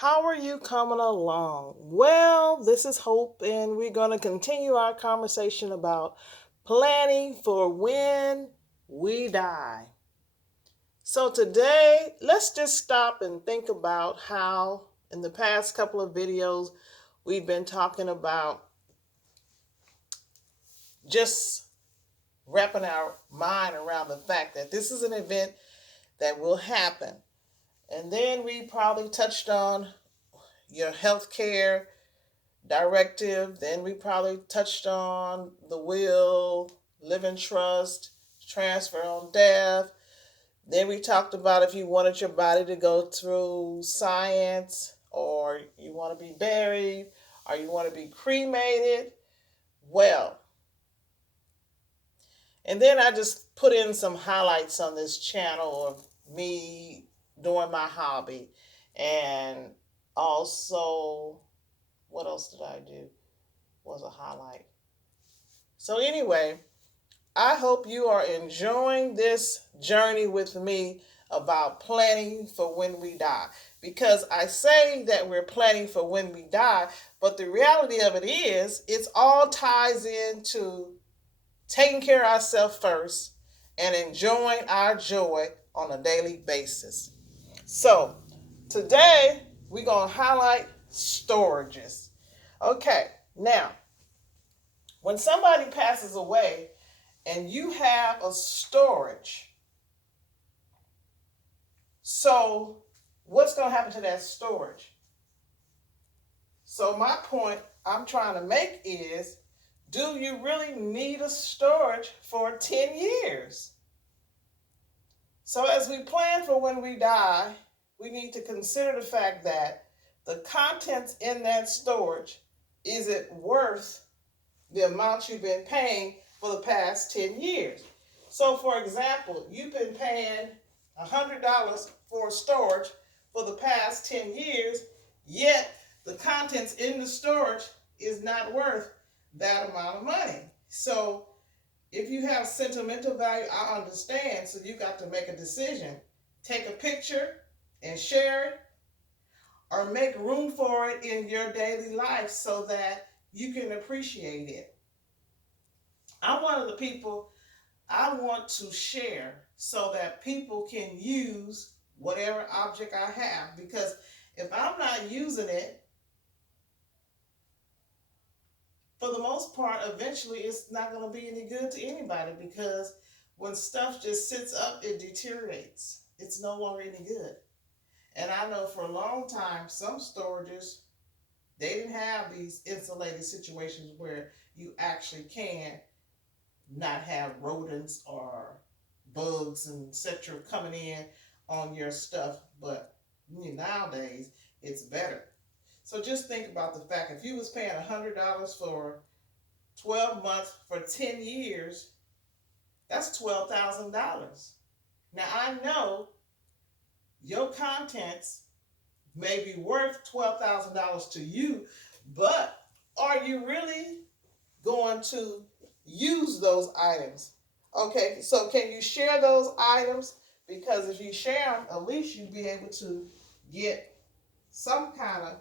How are you coming along? Well, this is Hope, and we're going to continue our conversation about planning for when we die. So, today, let's just stop and think about how, in the past couple of videos, we've been talking about just wrapping our mind around the fact that this is an event that will happen. And then we probably touched on your health care directive. Then we probably touched on the will, living trust, transfer on death. Then we talked about if you wanted your body to go through science, or you want to be buried, or you want to be cremated. Well, and then I just put in some highlights on this channel of me doing my hobby. And also, what else did I do? Was a highlight. So, anyway, I hope you are enjoying this journey with me about planning for when we die. Because I say that we're planning for when we die, but the reality of it is, it's all ties into taking care of ourselves first and enjoying our joy on a daily basis. So, today we're going to highlight storages. Okay, now, when somebody passes away, and you have a storage. So, what's going to happen to that storage? So, my point I'm trying to make is, do you really need a storage for 10 years? So, as we plan for when we die, we need to consider the fact that the contents in that storage, is it worth the amount you've been paying for the past 10 years? So, for example, you've been paying $100 for storage for the past 10 years, yet the contents in the storage is not worth that amount of money. So, if you have sentimental value, I understand. So, you got to make a decision. Take a picture and share it, or make room for it in your daily life so that you can appreciate it. I'm one of the people, I want to share so that people can use whatever object I have. Because if I'm not using it, for the most part, eventually it's not going to be any good to anybody, because when stuff just sits up, it deteriorates. It's no longer any good. And I know for a long time, some storages, they didn't have these insulated situations where you actually can not have rodents or bugs and etc. coming in on your stuff. But nowadays, it's better. So just think about the fact, if you was paying $100 for 12 months for 10 years, that's $12,000. Now I know your contents may be worth $12,000 to you, but are you really going to use those items? Okay, so can you share those items? Because if you share them, at least you'll be able to get some kind of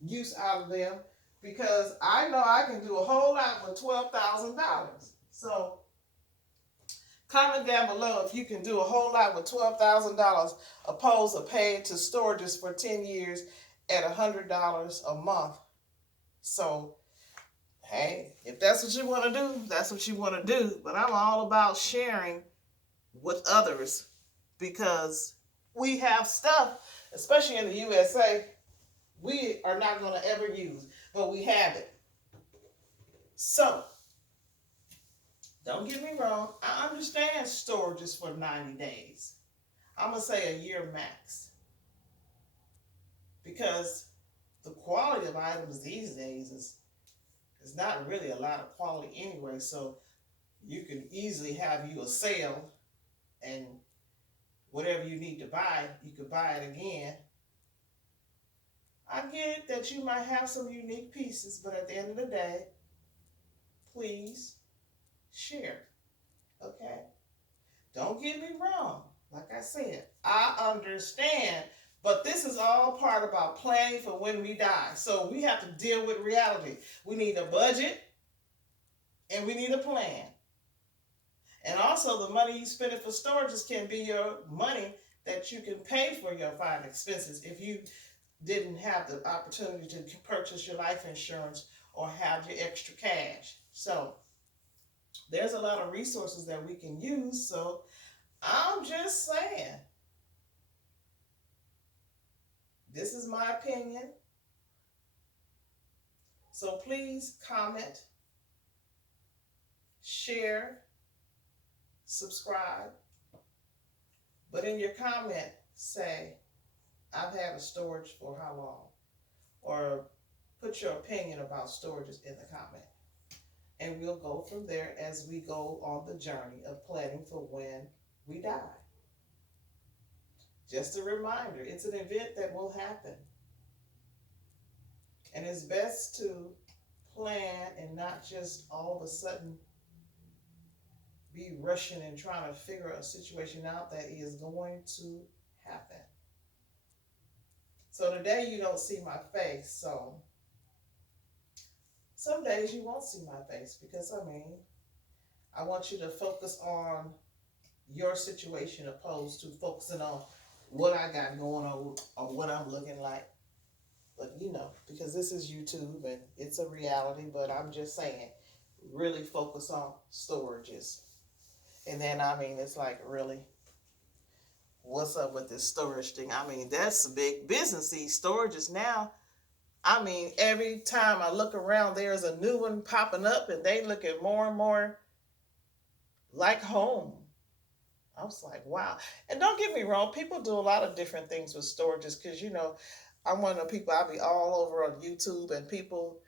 use out of them. Because I know I can do a whole lot with $12,000. So comment down below if you can do a whole lot with $12,000 opposed to paying to storages for 10 years at $100 a month. So, hey, if that's what you want to do, that's what you want to do. But I'm all about sharing with others, because we have stuff, especially in the USA, we are not going to ever use, but we have it. So, don't get me wrong, I understand storages for 90 days. I'm going to say a year max. Because the quality of items these days is not really a lot of quality anyway. So you can easily have you a sale, and whatever you need to buy, you could buy it again. I get it that you might have some unique pieces, but at the end of the day, please share. Okay? Don't get me wrong. Like I said, I understand But this is all part about planning for when we die. So we have to deal with reality. We need a budget and we need a plan. And also, the money you spend for storages can be your money that you can pay for your fine expenses if you didn't have the opportunity to purchase your life insurance or have your extra cash. So there's a lot of resources that we can use. So I'm just saying, this is my opinion. So please comment, share, subscribe. But in your comment, say, I've had a storage for how long? Or put your opinion about storages in the comment. And we'll go from there as we go on the journey of planning for when we die. Just a reminder, it's an event that will happen. And it's best to plan and not just all of a sudden be rushing and trying to figure a situation out that is going to happen. So today you don't see my face, so some days you won't see my face because I want you to focus on your situation opposed to focusing on what I got going on or what I'm looking like. But because this is YouTube and it's a reality, but I'm just saying, really focus on storages. And then, it's like, really, what's up with this storage thing? That's a big business, these storages now. Every time I look around, there's a new one popping up, and they look at more and more like home. I was like, wow. And don't get me wrong, people do a lot of different things with storages because, I'm one of the people, I'll be all over on YouTube, and people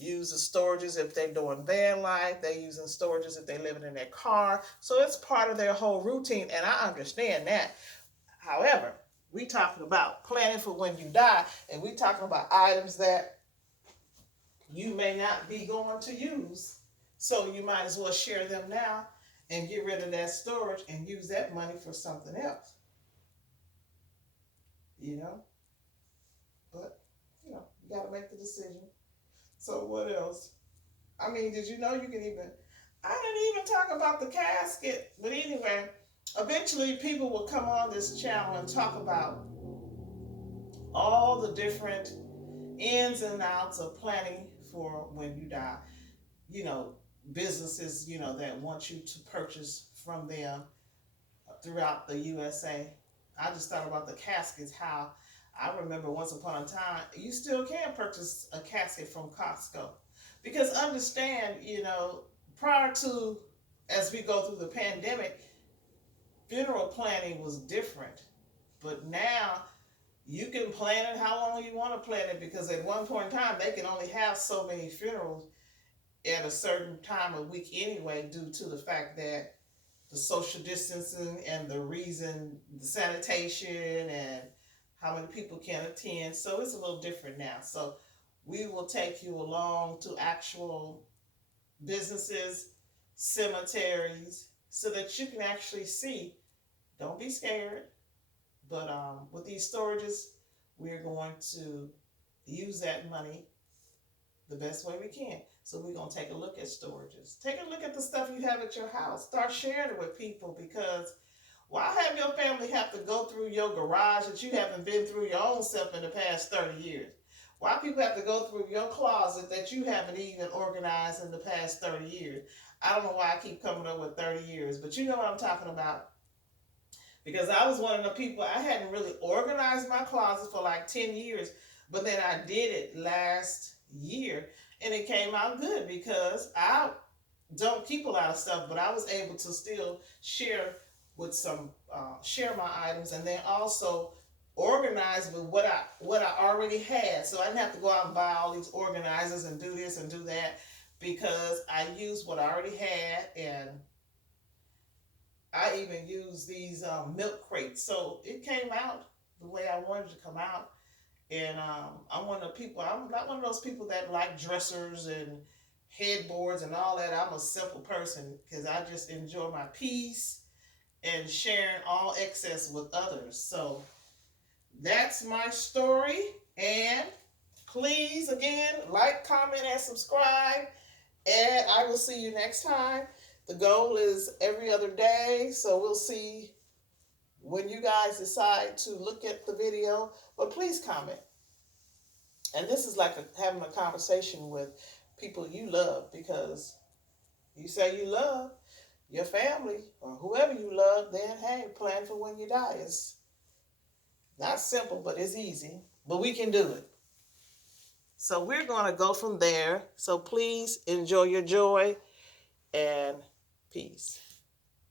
use the storages if they're doing van life. They're using storages if they're living in their car. So it's part of their whole routine, and I understand that. However, we talking about planning for when you die, and we talking about items that you may not be going to use. So you might as well share them now and get rid of that storage and use that money for something else. But you got to make the decision. So what else? Did you know you can even? I didn't even talk about the casket, but anyway, eventually people will come on this channel and talk about all the different ins and outs of planning for when you die. You know, businesses, that want you to purchase from them throughout the USA. I just thought about the caskets, how I remember once upon a time, you still can purchase a casket from Costco. Because understand, prior to, as we go through the pandemic, funeral planning was different. But now you can plan it how long you want to plan it because at one point in time, they can only have so many funerals at a certain time of week anyway, due to the fact that the social distancing and the sanitation and how many people can attend. So it's a little different now. So we will take you along to actual businesses, cemeteries, so that you can actually see. Don't be scared. But with these storages, we're going to use that money the best way we can. So we're going to take a look at storages. Take a look at the stuff you have at your house. Start sharing it with people, because why have your family have to go through your garage that you haven't been through your own self in the past 30 years? Why people have to go through your closet that you haven't even organized in the past 30 years? I don't know why I keep coming up with 30 years, but you know what I'm talking about. Because I was one of the people, I hadn't really organized my closet for like 10 years, but then I did it last year, and it came out good because I don't keep a lot of stuff, but I was able to still share with share my items, and then also organize with what I already had. So I didn't have to go out and buy all these organizers and do this and do that, because I used what I already had. And I even used these milk crates, so it came out the way I wanted it to come out. And I'm one of the people. I'm not one of those people that like dressers and headboards and all that. I'm a simple person because I just enjoy my peace and sharing all excess with others. So That's my story. And please, again, like, comment, and subscribe. And I will see you next time. The goal is every other day. So we'll see when you guys decide to look at the video. But please comment. And this is like having a conversation with people you love, because you say you love your family or whoever you love, then hey, plan for when you die. It's not simple, but it's easy. But we can do it. So we're going to go from there. So please enjoy your joy and peace.